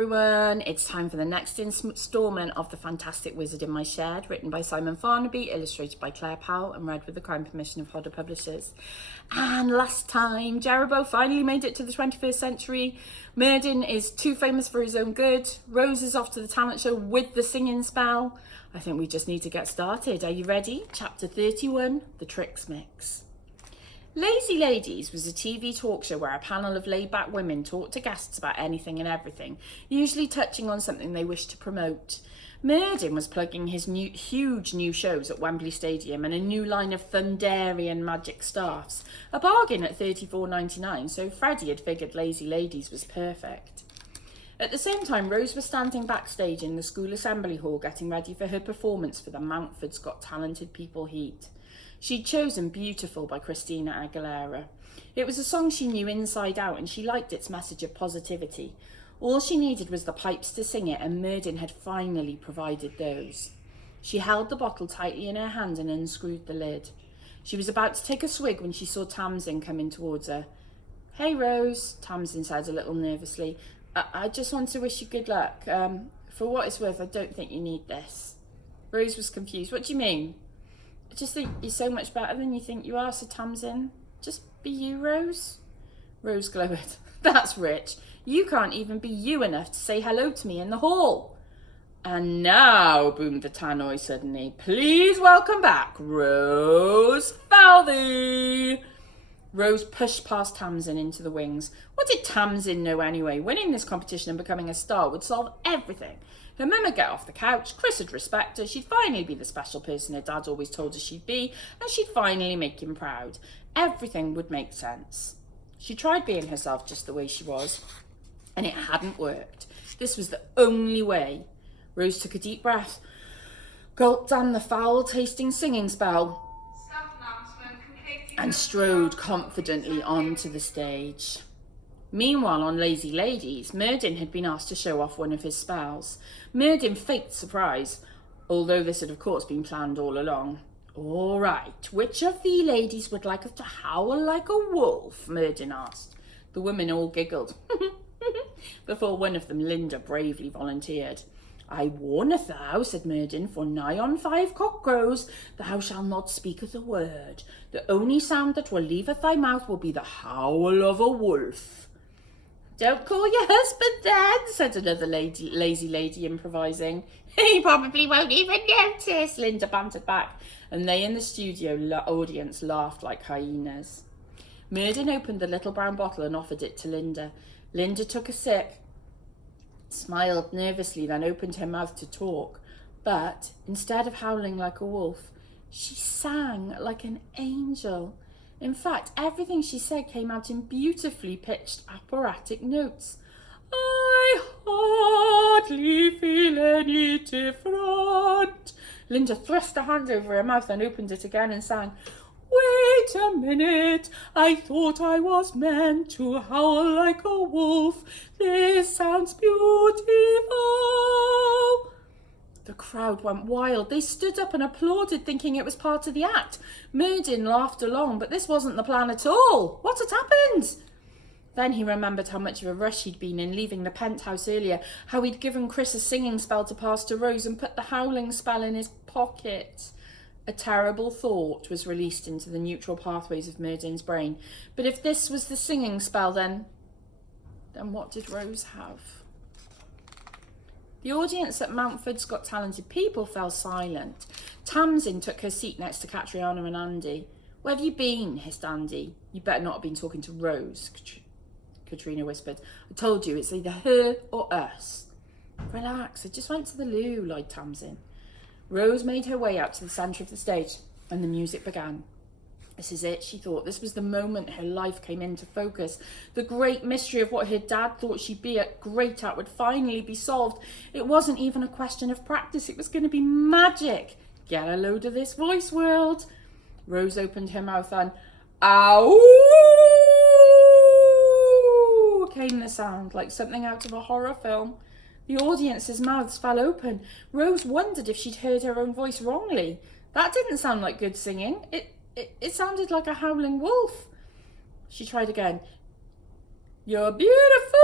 everyone, it's time for the next instalment of The Fantastic Wizard in My Shed, written by Simon Farnaby, illustrated by Claire Powell and read with the kind permission of Hodder Publishers. And last time, Jerobo finally made it to the 21st century. Merdyn is too famous for his own good. Rose is off to the talent show with the singing spell. I think we just need to get started. Are you ready? Chapter 31, The Tricks Mix. Lazy Ladies was a TV talk show where a panel of laid-back women talked to guests about anything and everything, usually touching on something they wished to promote. Merdyn was plugging his huge new shows at Wembley Stadium and a new line of Thunderian magic staffs, a bargain at $34.99, so Freddie had figured Lazy Ladies was perfect. At the same time, Rose was standing backstage in the school assembly hall getting ready for her performance for the Mountford's Got Talented People Heat. She'd chosen Beautiful by Christina Aguilera. It was a song she knew inside out and she liked its message of positivity. All she needed was the pipes to sing it, and Merdyn had finally provided those. She held the bottle tightly in her hand and unscrewed the lid. She was about to take a swig when she saw Tamsin coming towards her. "Hey Rose," Tamsin said a little nervously. I just want to wish you good luck. For what it's worth, I don't think you need this." Rose was confused. "What do you mean?" "I just think you're so much better than you think you are," said Tamsin. "Just be you, Rose." Rose glowered. "That's rich. You can't even be you enough to say hello to me in the hall." "And now," boomed the tannoy suddenly, "please welcome back Rose Falvey." Rose pushed past Tamsin into the wings. What did Tamsin know anyway? Winning this competition and becoming a star would solve everything. Her mum would get off the couch, Chris would respect her, she'd finally be the special person her dad always told her she'd be, and she'd finally make him proud. Everything would make sense. She tried being herself just the way she was, and it hadn't worked. This was the only way. Rose took a deep breath, gulped down the foul-tasting singing spell, and strode confidently onto the stage. Meanwhile, on Lazy Ladies, Merdyn had been asked to show off one of his spells. Merdyn faked surprise, although this had of course been planned all along. "All right, which of the ladies would like us to howl like a wolf?" Merdyn asked. The women all giggled, before one of them, Linda, bravely volunteered. "I warneth thou," said Merdyn, "for nigh on 5 cock crows thou shalt not speak of the word. The only sound that will leaveth thy mouth will be the howl of a wolf." "Don't call your husband then," said another lazy lady, improvising. "He probably won't even notice," Linda bantered back, and they in the studio audience laughed like hyenas. Merdyn opened the little brown bottle and offered it to Linda. Linda took a sip, smiled nervously, then opened her mouth to talk. But instead of howling like a wolf, she sang like an angel. In fact, everything she said came out in beautifully pitched operatic notes. "I hardly feel any different." Linda thrust her hand over her mouth and opened it again and sang, "Wait a minute, I thought I was meant to howl like a wolf. This sounds beautiful." The crowd went wild. They stood up and applauded, thinking it was part of the act. Merdyn laughed along, but this wasn't the plan at all. What had happened? Then he remembered how much of a rush he'd been in leaving the penthouse earlier, how he'd given Chris a singing spell to pass to Rose and put the howling spell in his pocket. A terrible thought was released into the neutral pathways of Merdyn's brain. But if this was the singing spell, then what did Rose have? The audience at Mountford's Got Talented People fell silent. Tamsin took her seat next to Catriona and Andy. "Where have you been?" hissed Andy. "You better not have been talking to Rose," Katrina whispered. "I told you, it's either her or us." "Relax, I just went to the loo," lied Tamsin. Rose made her way out to the centre of the stage, and the music began. This is it, she thought. This was the moment her life came into focus. The great mystery of what her dad thought she'd be great at would finally be solved. It wasn't even a question of practice. It was going to be magic. Get a load of this voice, world. Rose opened her mouth and "ow" came the sound, like something out of a horror film. The audience's mouths fell open. Rose wondered if she'd heard her own voice wrongly. That didn't sound like good singing. It sounded like a howling wolf. She tried again. "You're beautiful."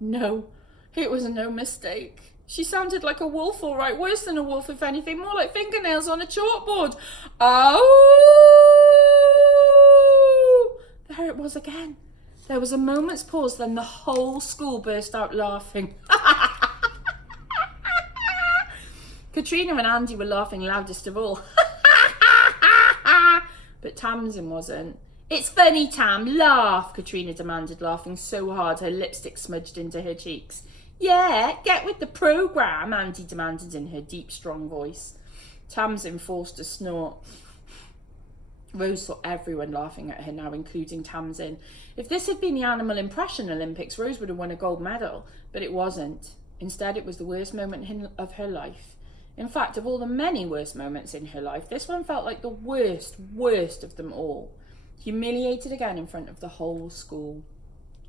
No, it was no mistake. She sounded like a wolf, all right, worse than a wolf, if anything, more like fingernails on a chalkboard. Oh! There it was again. There was a moment's pause, then the whole school burst out laughing. Katrina and Andy were laughing loudest of all. But Tamsin wasn't. It's funny, Tam, laugh, Katrina demanded, laughing so hard her lipstick smudged into her cheeks. Yeah, get with the programme, Andy demanded in her deep, strong voice. Tamsin forced a snort. Rose saw everyone laughing at her now, including Tamsin. If this had been the Animal Impression Olympics, Rose would have won a gold medal, but it wasn't. Instead, it was the worst moment of her life. In fact, of all the many worst moments in her life, this one felt like the worst of them all. Humiliated again in front of the whole school.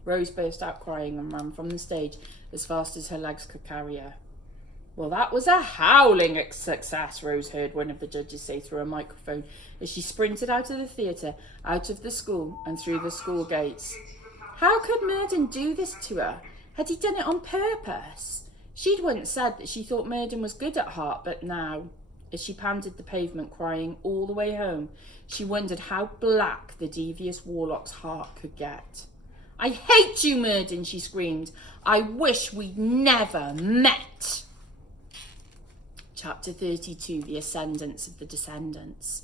Rose burst out crying and ran from the stage as fast as her legs could carry her. Well, that was a howling success, Rose heard one of the judges say through a microphone as she sprinted out of the theatre, out of the school and through the school gates. How could Merdyn do this to her? Had he done it on purpose? She'd once said that she thought Merdyn was good at heart, but now, as she pounded the pavement crying all the way home, she wondered how black the devious Warlock's heart could get. I hate you, Merdyn, she screamed. I wish we'd never met. Chapter 32, The Ascendance of the Descendants.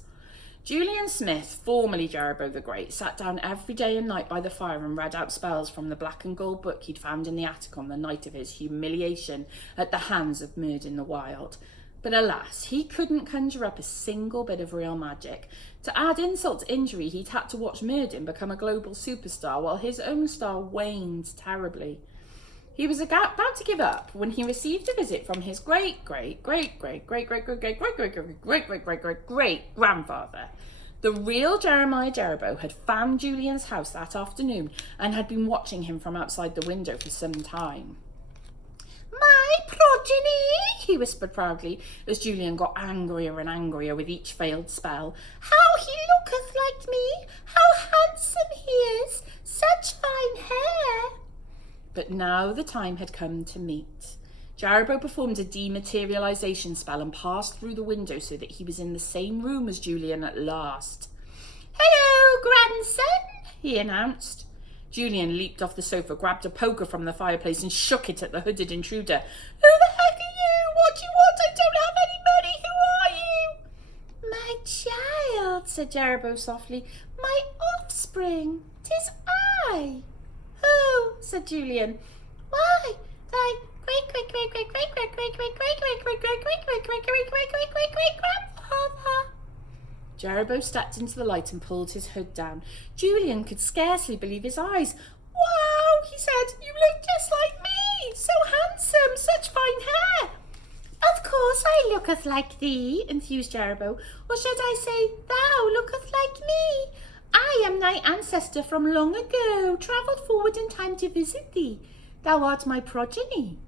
Julian Smith, formerly Jeroboam the Great, sat down every day and night by the fire and read out spells from the black and gold book he'd found in the attic on the night of his humiliation at the hands of Merdyn the Wild. But alas, he couldn't conjure up a single bit of real magic. To add insult to injury, he'd had to watch Merdyn become a global superstar while his own star waned terribly. He was about to give up when he received a visit from his great-great-great-great-great-great-great-great-great-great-grandfather. The real Jeremiah Jeroboam had found Julian's house that afternoon and had been watching him from outside the window for some time. My progeny, he whispered proudly, as Julian got angrier and angrier with each failed spell. How he looketh like me! How handsome he is! Such fine hair! But now the time had come to meet. Jeroboam performed a dematerialization spell and passed through the window so that he was in the same room as Julian at last. Hello, grandson, he announced. Julian leaped off the sofa, grabbed a poker from the fireplace and shook it at the hooded intruder. Who the heck are you? What do you want? I don't have any money. Who are you? My child, said Jeroboam softly. My offspring. 'Tis I. Who? Said Julian. Why, thy great-great-great-great-great-great-great-great-great-great-great-great-great-great-great-great-great-grandfather. Jeroboam stepped into the light and pulled his hood down. Julian could scarcely believe his eyes. Wow, he said, you look just like me. So handsome, such fine hair. Of course I looketh like thee, enthused Jeroboam, or should I say, thou looketh like me. I am thy ancestor from long ago, travelled forward in time to visit thee. Thou art my progeny.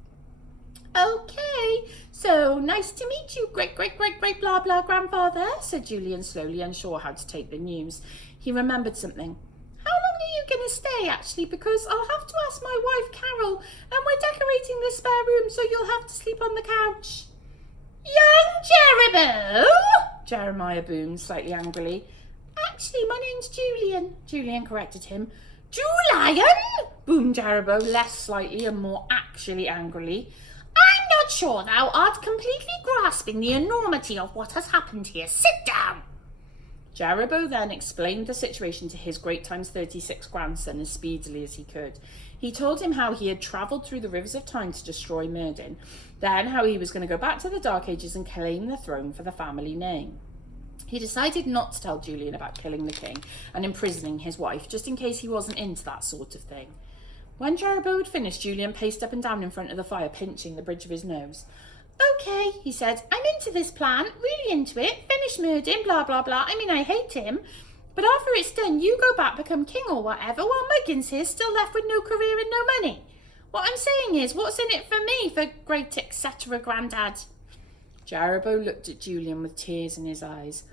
Okay, so nice to meet you, great-great-great-great blah-blah grandfather, said Julian slowly, unsure how to take the news. He remembered something. How long are you going to stay, actually, because I'll have to ask my wife Carol, and we're decorating the spare room, so you'll have to sleep on the couch. Young Jeroboam, Jeremiah boomed slightly angrily. Actually, my name's Julian, Julian corrected him. Julian, boomed Jeroboam, less slightly and more actually angrily. I'm not sure thou art completely grasping the enormity of what has happened here. Sit down. Jeroboam then explained the situation to his great times 36 grandson as speedily as he could. He told him how he had travelled through the rivers of time to destroy Merdyn, then how he was going to go back to the Dark Ages and claim the throne for the family name. He decided not to tell Julian about killing the king and imprisoning his wife, just in case he wasn't into that sort of thing. When Jeroboam had finished, Julian paced up and down in front of the fire, pinching the bridge of his nose. Okay, he said, I'm into this plan, really into it. Finish Merdyn, blah, blah, blah. I mean, I hate him. But after it's done, you go back, become king or whatever, while Muggins here's still left with no career and no money. What I'm saying is, what's in it for me, for great etc. Grandad? Jeroboam looked at Julian with tears in his eyes.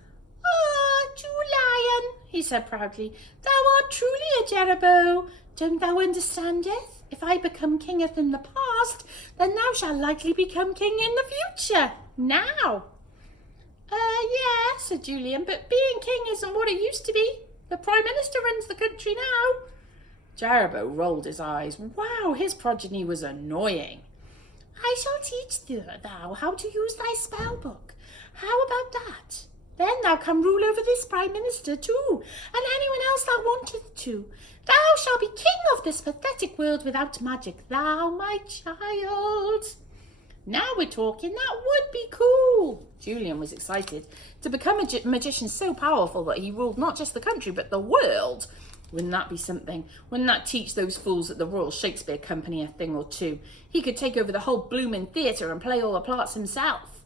Ah, Julian, he said proudly, thou art truly a Jeroboam. Don't thou understandeth? If I become kingeth in the past, then thou shalt likely become king in the future. Now. Yeah, said Julian, but being king isn't what it used to be. The Prime Minister runs the country now. Jarabo rolled his eyes. Wow, his progeny was annoying. I shall teach thou how to use thy spell book. How about that? Then thou can rule over this Prime Minister too, and anyone else thou wanteth to. Thou shalt be king of this pathetic world without magic, thou, my child. Now we're talking, that would be cool. Julian was excited to become a magician so powerful that he ruled not just the country, but the world. Wouldn't that be something? Wouldn't that teach those fools at the Royal Shakespeare Company a thing or two? He could take over the whole blooming theatre and play all the parts himself.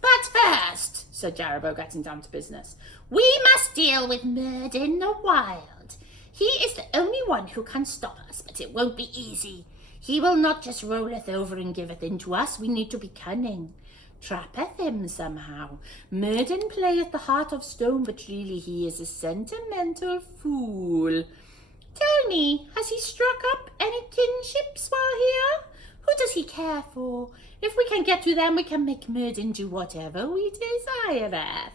But first, said Jarabo, getting down to business, we must deal with Merdyn the Wild. He is the only one who can stop us, but it won't be easy. He will not just rolleth over and giveth in to us. We need to be cunning. Trappeth him somehow. Merdyn playeth the heart of stone, but really he is a sentimental fool. Tell me, has he struck up any kinships while here? Who does he care for? If we can get to them, we can make Merdyn do whatever we desireth.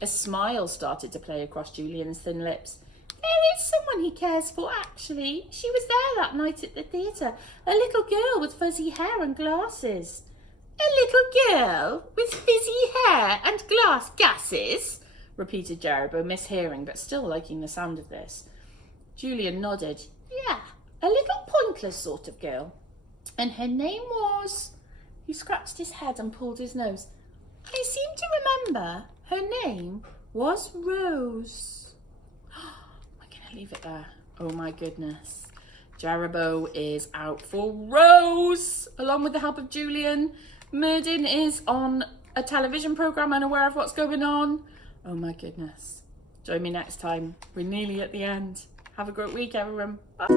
A smile started to play across Julian's thin lips. There is someone he cares for, actually. She was there that night at the theatre. A little girl with fuzzy hair and glasses. A little girl with fizzy hair and gases? Repeated Jarabo, mishearing, but still liking the sound of this. Julian nodded. Yeah, a little pointless sort of girl. And her name was... He scratched his head and pulled his nose. I seem to remember her name was Rose. Leave it there. Oh my goodness. Jarabo is out for Rose, along with the help of Julian. Merdyn is on a television programme, unaware of what's going on. Oh my goodness. Join me next time. We're nearly at the end. Have a great week, everyone. Bye.